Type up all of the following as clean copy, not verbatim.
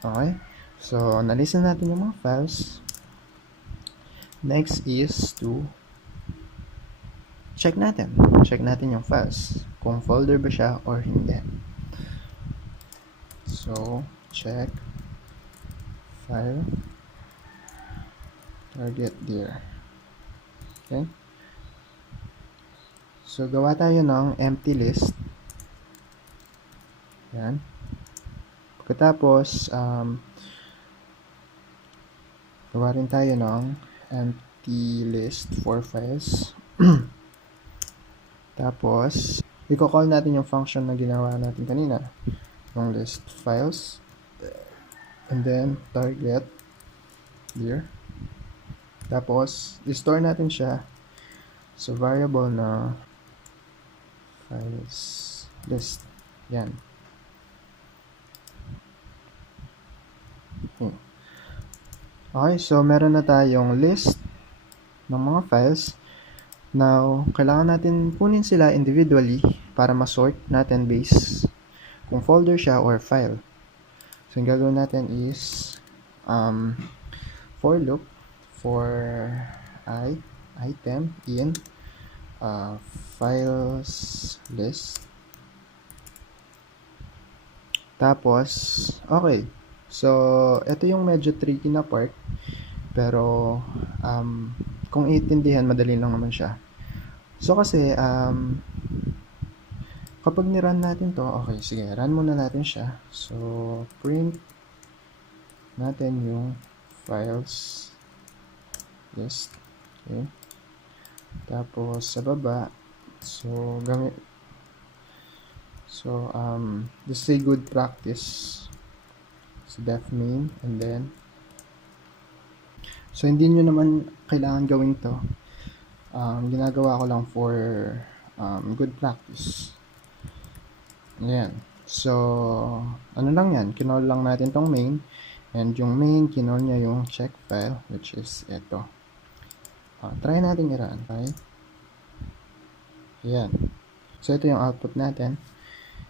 Okay? So, nalista natin yung mga files. Next is to check natin. Check natin yung files. Kung folder ba siya or hindi. So, check file target there. Okay? So, gawa tayo ng empty list. Yan. Pagkatapos, gawa rin tayo ng empty list for files. Tapos, i-call natin yung function na ginawa natin kanina. Yung list files. And then, target here. Tapos, i-store natin siya sa variable na files list. Yan. Okay, so meron na tayong list ng mga files. Now, kailangan natin kunin sila individually para ma-sort natin based kung folder siya or file. So, yung gagawin natin is for loop for item in files list. Tapos, okay. So, ito yung medyo tricky na part. Pero, kung iintindihan, madali lang naman siya. So, kasi, kapag ni-run natin to, okay, sige, run muna natin siya. So, print natin yung files list. Okay. Tapos, sa baba, so, this is a good practice. So, def main, and then, so, hindi nyo naman kailangan gawin to. Ginagawa ko lang for good practice. Ayan. So, ano lang yan? Kinol lang natin tong main. And yung main, kinol niya yung check file, which is ito. Try natin i-run. Okay? Ayan. So, ito yung output natin.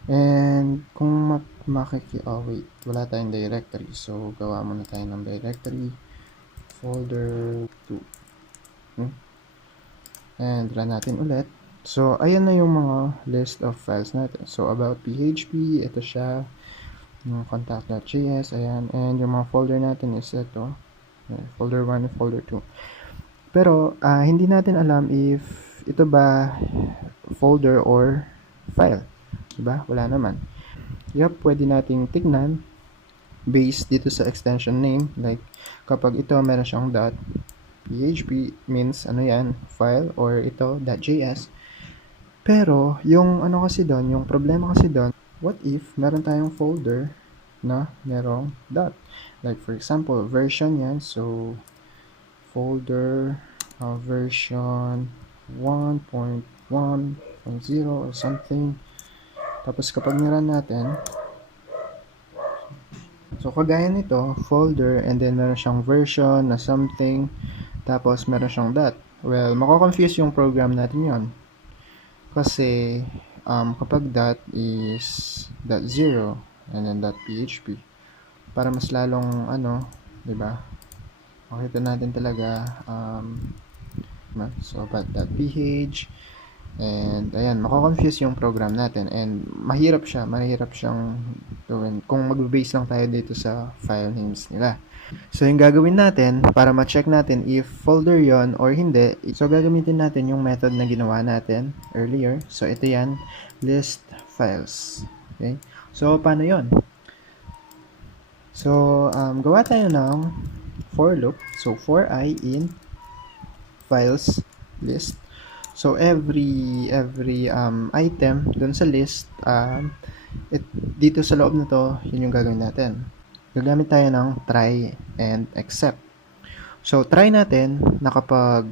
And, kung wait, wala tayong directory. So, gawa muna tayo ng directory. Folder 2. And, run natin ulit. So, ayan na yung mga list of files natin. So, about PHP, ito siya. Yung contact.js, ayan. And, yung mga folder natin is ito. Folder 1 and folder 2. Pero, hindi natin alam if ito ba folder or file. Diba? Wala naman. Yup, pwede nating tignan based dito sa extension name. Like, kapag ito meron siyang .php means ano yan, file, or ito .js. Pero, yung ano kasi doon, yung problema kasi doon, what if meron tayong folder na merong dot? Like, for example, version yan. So, folder version 1.1.0 or something. Tapos, kapag niran natin, so, kagaya nito, folder, and then meron siyang version na something, tapos meron siyang dot. Well, mako-confuse yung program natin yon. Kasi, kapag dot is .0 and then .php, para mas lalong, diba? Makita natin talaga, so, .ph, and, ayan, mako-confuse yung program natin, and mahirap siyang gawin kung mag-base lang tayo dito sa file names nila. So, yung gagawin natin, para ma-check natin if folder yon or hindi, so, gagamitin natin yung method na ginawa natin earlier. So, ito yan, list files. Okay? So, paano yon? So, gawa tayo ng for loop. So, for I in files list. So, every item dun sa list, dito sa loob na to, yun yung gagawin natin. Gagamit tayo ng try and except. So, try natin na kapag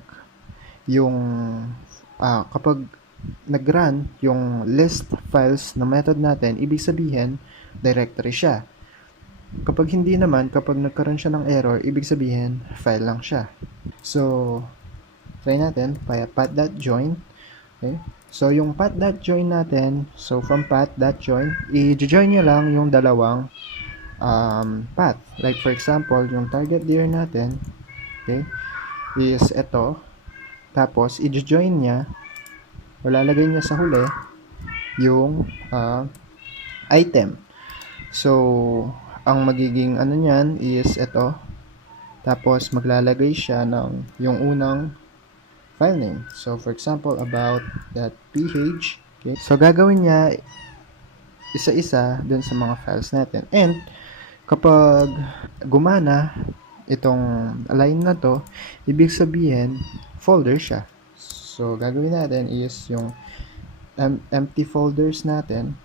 nag-run yung list files na method natin, ibig sabihin, directory siya. Kapag hindi naman, kapag nagkaroon siya ng error, ibig sabihin, file lang siya. So, try natin, path.join. Okay? So, yung path.join natin, so from path.join, i-join nyo lang yung dalawang path. Like for example, yung target there natin, okay, is ito. Tapos, i-join niya o lalagay niya sa huli yung item. So, ang magiging ano niyan is ito. Tapos, maglalagay siya ng yung unang file name. So, for example, about that ph. Okay? So, gagawin niya isa-isa dun sa mga files natin. And, kapag gumana itong line na to, ibig sabihin, folder siya. So, gagawin natin is yung empty folders natin,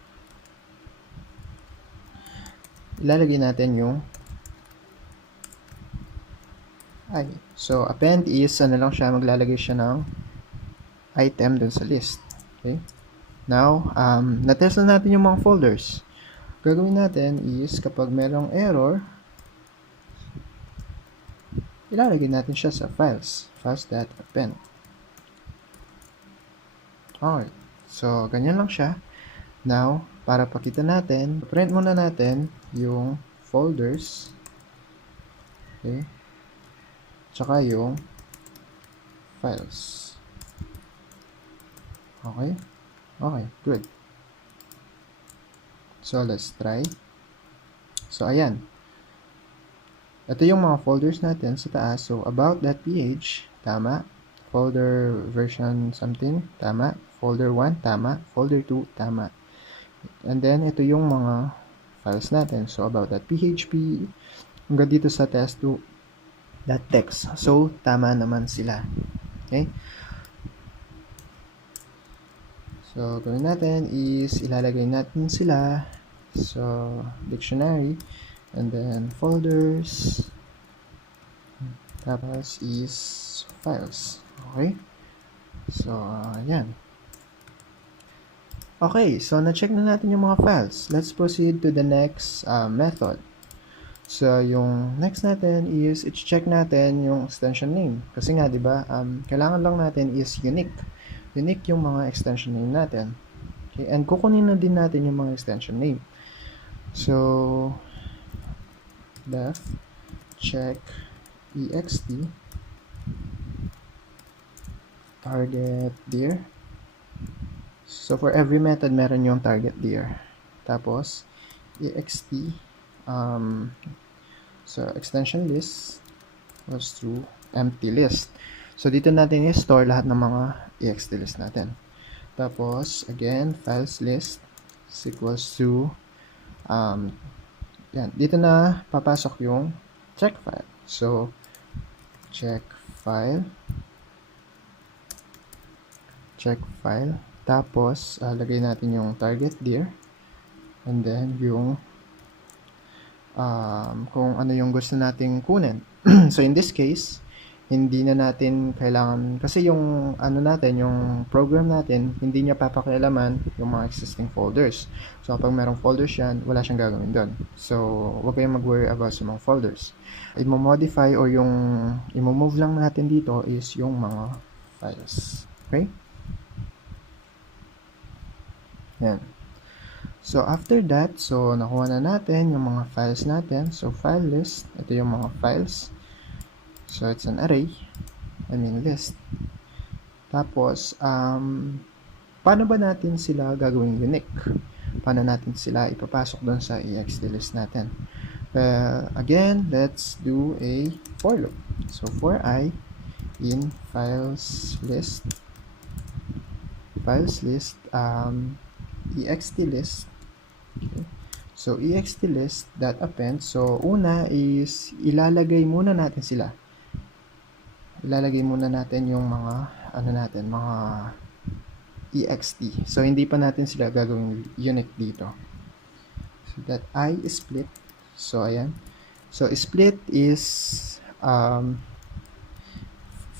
ilalagay natin yung I. So, append is, ano lang siya, maglalagay siya ng item dun sa list. Okay? Now, natest na natin yung mga folders. Gagawin natin is, kapag merong error, ilalagay natin siya sa files. Files.append. Okay. So, ganyan lang siya. Now, para pakita natin, print muna natin yung folders. Okay. Tsaka yung files. Okay. Okay, good. So, let's try. So, ayan. Ito yung mga folders natin sa taas. So, about.ph, tama. Folder version something, tama. Folder 1, tama. Folder 2, tama. And then, ito yung mga files natin. So, about.php, hanggang dito sa test2.txt. So, tama naman sila. Okay? So, gawin natin is ilalagay natin sila. So, dictionary. And then, folders. Tapos is files. Okay? So, yan. Okay, so na-check na natin yung mga files. Let's proceed to the next method. So, yung next natin is i-check natin yung extension name. Kasi nga, di ba, kailangan lang natin is unique. Unique yung mga extension name natin. Okay, and kukunin na din natin yung mga extension name. So, def check ext target dir. So, for every method, meron yung target dir. Tapos, ext, so, extension list was through empty list. So, dito natin i-store lahat ng mga ext list natin. Tapos, again, files list is equals to, yan, dito na papasok yung check file. So, check file. Tapos, lagay natin yung target dir. And then, yung kung ano yung gusto nating kunin. So, in this case, hindi na natin kailangan, kasi yung ano natin, yung program natin, hindi niya papakialaman yung mga existing folders. So, kapag merong folders yan, wala siyang gagawin doon. So, huwag kayong mag-worry about sa mga folders. I-modify or yung i-move lang natin dito is yung mga files. Okay? Yan. So, after that, so, nakuha na natin yung mga files natin. So, file list, ito yung mga files. So, it's an array. List. Tapos, paano ba natin sila gagawing unique? Paano natin sila ipapasok doon sa ext list natin? Again, let's do a for loop. So, for I in files list, ext list. Okay. So, ext list that append. So, una is ilalagay muna natin sila. Ilalagay muna natin yung mga mga ext. So, hindi pa natin sila gagawing unique dito. So, that I is split. So, ayan. So, split is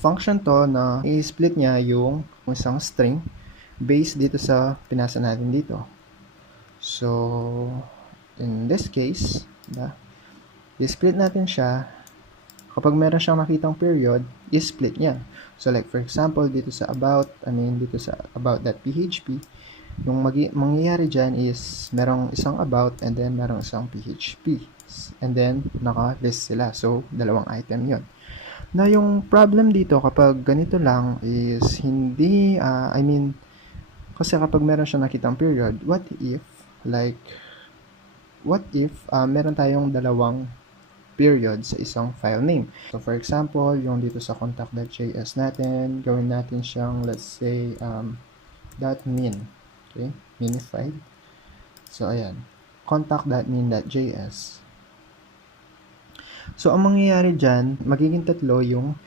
function to na i-split niya yung isang string based dito sa pinasa natin dito. So, in this case, i-split natin siya. Kapag meron siyang makitang period, i-split niya. So, like for example, dito sa about.php, yung mangyayari dyan is merong isang about and then merong isang php. and then naka-list sila. So, dalawang item yon. Na yung problem dito kapag ganito lang is hindi, kasi kapag meron siya nakitang period, what if meron tayong dalawang period sa isang file name. So, for example, yung dito sa contact.js natin, gawin natin siyang, let's say, .min. Okay? Minified. So, ayan. contact.min.js. So, ang mangyayari dyan, magiging tatlo yung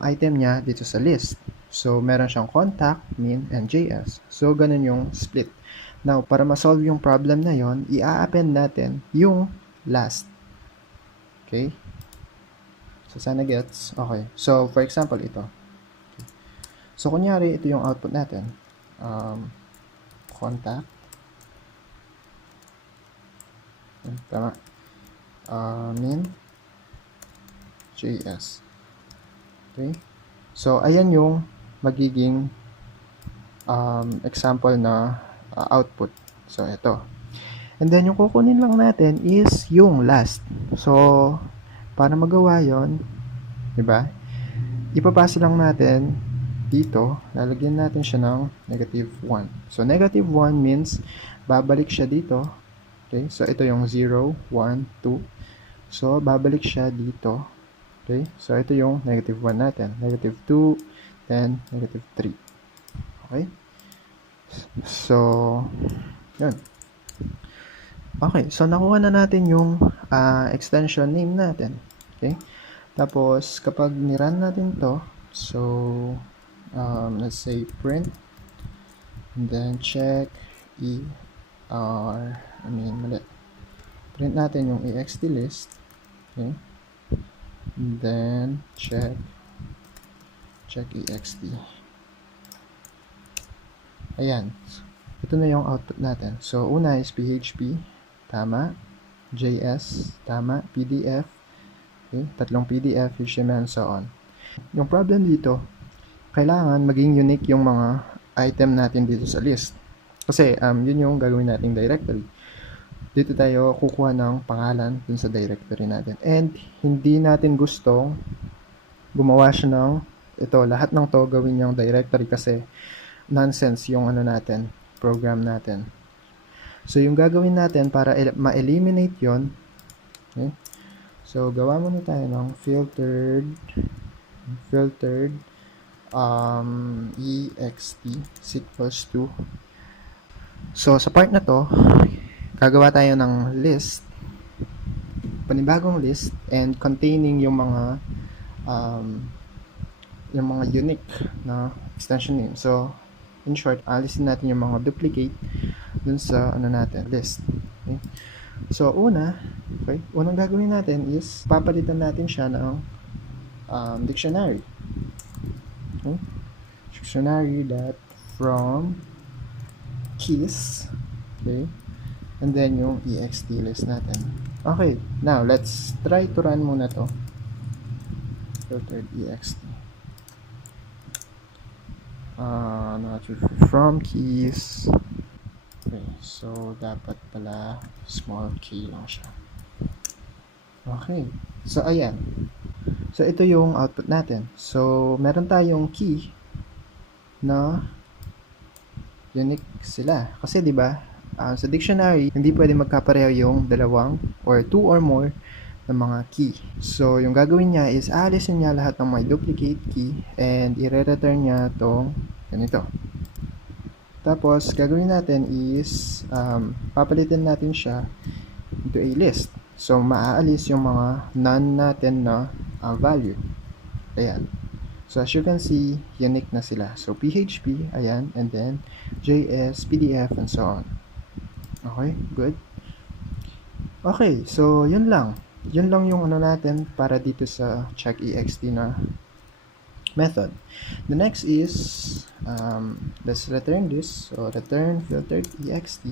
item niya dito sa list. So, meron siyang contact, min, and js. So, ganun yung split. Now, para ma-solve yung problem na yon, i-append natin yung last. Okay? So, sana gets. Okay. So, for example, ito. Okay. So, kunyari, ito yung output natin. Contact. Tama. Min. JS. Okay? So, ayan yung magiging example na output. So, ito. And then, yung kukunin lang natin is yung last. So, para magawa yon, diba? Ipapasa lang natin dito, lalagyan natin siya ng -1. So, -1 means babalik siya dito. Okay? So, ito yung 0, 1, 2. So, babalik siya dito. Okay? So, ito yung -1 natin. -2, then -3. Okay? So, yun. Okay. So, nakuha na natin yung extension name natin. Okay? Tapos, kapag nirun natin to, so, let's say print, and then check print natin yung ext list. Okay? And then, check ext. Ayan. Ito na yung output natin. So, una is PHP, tama. JS, tama. PDF, okay. Tatlong PDF, HTML, and so on. Yung problem dito, kailangan maging unique yung mga item natin dito sa list. Kasi, yun yung gagawin nating directory. Dito tayo kukuha ng pangalan dun sa directory natin. And, hindi natin gustong gumawa siya ng ito, lahat ng to gawin yung directory kasi nonsense yung program natin. So, yung gagawin natin para ma-eliminate yon, okay? So, gawa muna tayo ng filtered ext is equals to. So, sa part na to, gagawa tayo ng list, panibagong list, and containing yung mga unique na extension name. So, in short, alisin natin yung mga duplicate dun sa list. Okay? So, unang gagawin natin is papalitan natin siya ng dictionary. Okay? Dictionary.from keys. Okay? And then yung ext list natin. Okay, now let's try to run muna to. Filtered ext. From keys. Okay, so dapat pala small key lang siya. Okay, so ayan. So ito yung output natin. So meron tayong key na unique sila. Kasi 'di ba, sa dictionary hindi pwede magkapareho yung dalawang or two or more ng mga key. So yung gagawin niya is aalisin niya lahat ng may duplicate key and i-return niya tong ganito. Tapos, gagawin natin is, papalitin natin siya into a list. So, maaalis yung mga none natin na value. Ayan. So, as you can see, unique na sila. So, PHP, ayan, and then JS, PDF, and so on. Okay, good. Okay, so, yun lang. Yun lang yung natin para dito sa check ext na method. The next is, let's return this. So, return filtered ext.